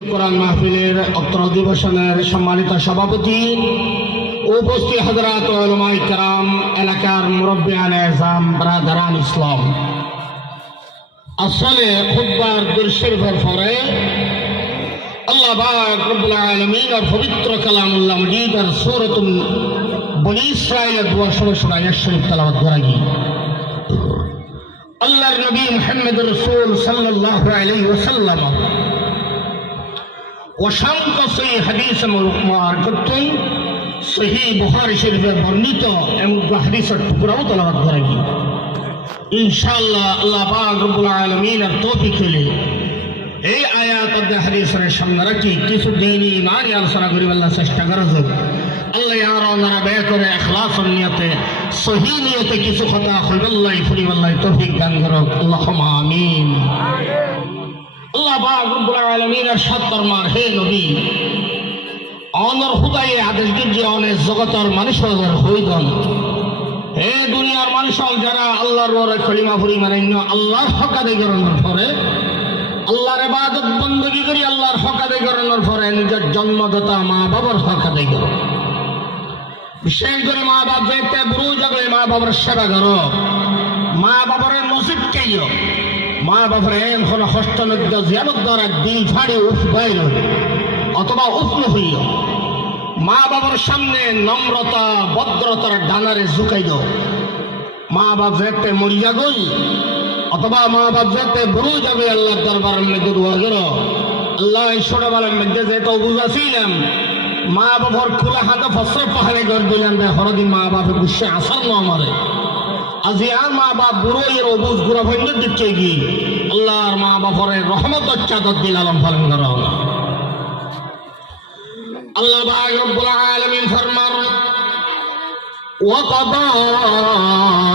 কোরআন মাহফিলের অত্র অধিবেশনের সম্মানিত সভাপতি, উপস্থিত হযরত উলামায়ে কেরাম, এলাকার মুরব্বিয়ানে আযম, ব্রাদারান ইসলাম, আসলে খুতবার দুরূদ শরীফের পরে আল্লাহ পাক রব্বুল আলামিন এর পবিত্র কালামুল্লাহ মজিদ আর সূরাতুল বনী ইসরাঈলের দোয়া সূরা আয়াত শরীফ তেলাওয়াত করাই আল্লাহর নবী মুহাম্মদুর রাসূল সাল্লাল্লাহু আলাইহি ওয়াসাল্লাম অসংখ্য সহিহ হাদিস মুবারকাতুন সহিহ বুখারী শরীফে বর্ণিত এমন হাদিসের টুকরাও তেলাওয়াত করাই ইনশাআল্লাহ। আল্লাহ পাক রব্বুল আলামিন এর তৌফিক হলে এই আয়াত আর হাদিসের সামনে রাখি কিছু দিনই ইমানি আলোচনা করি আল্লাহ চেষ্টা করা যাবে। আল্লাহ আর ওনারা ব্যয় করে ইখলাস নিয়তে সহিহ নিয়তে কিছু কথা কইবাল্লাহ ফুরিবাল্লাহ তৌফিক দান করুক, আল্লাহুম্মা আমিন। আল্লাহ পাক রব্বুল আলামিন এর সত্তরমার হে নবী অনর খুদায়ে আদেশ দিচ্ছে অনেক জগতের মানুষের হইদন হে দুনিয়ার মানুষ যারা আল্লাহর ওরে কলিমা ফুরি মানে আল্লাহর হক আদায় করানোর পরে আল্লাহর ইবাদত বندگی করি আল্লাহর হক আদায় করানোর পরে নিজের জন্মদাতা মা বাবার হক আদায় করো। বিশেষ করে মা বাপ যেতে বুড়ো যাবে মা বাবার সেবা করো, মা বাবার নসিব কেইও, মা বাবার এখন হস্তনদ্য জিয়ারত দ্বারা দিল ফাড়ে উফ বাইর অথবা উফন হইও। মা বাবার সামনে নম্রতা ভদ্রতার ডানারে ঝুঁকাই দাও। মা বাপ যেতে মরিয়া গই অথবা মা বাপ যেতে বুড়ো যাবে আল্লাহর দরবারের মধ্যে দোয়া করো। আল্লাহ ছোটবেলার মধ্যে যেটা বুঝাছিলাম মা বাবার খোলা হাতে ফসল পাহাড়ে ঘর দিলাম হরদিন মা বাপে গুসে আসার ন আমারে আজি আর মা বাপ বুড়ো এর অবুজ গুড়া ভঞ্জ দিচ্ছে কি আল্লাহর মা বাপরের রহমত চাদর দিল আলম ফলন করা হলো। আল্লাহ পাক রব্বুল আলামিন ফরমান وقضى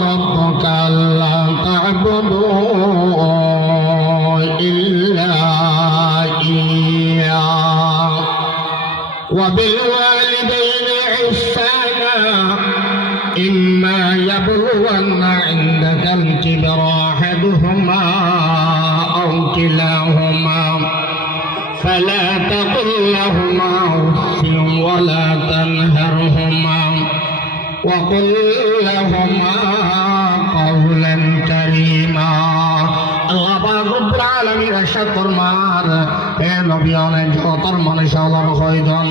ربك ألا تعبدوا إلا إياه وبالوالدين إحسانا إما يبلغن عندك الكبر أحدهما أو كلاهما فلا تقل لهما أف ولا تنهرهما وقل لهما قولا كريما। আল্লাহ পাক রব্বুল আলামিন ارشاد ফরমান হে নবী অনেক যতর মানুষ আল্লাহর হইদন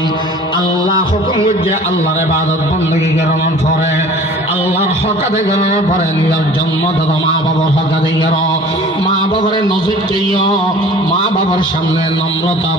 আল্লাহ হুকুম যে আল্লাহর ইবাদত বندگی করার পরে আল্লাহর হক আদায় করার পরে নিজের জন্মদাতা মা বাবার হক আদায় করো, মা বাবার নজির কেইও, মা বাবার সামনে নম্রতা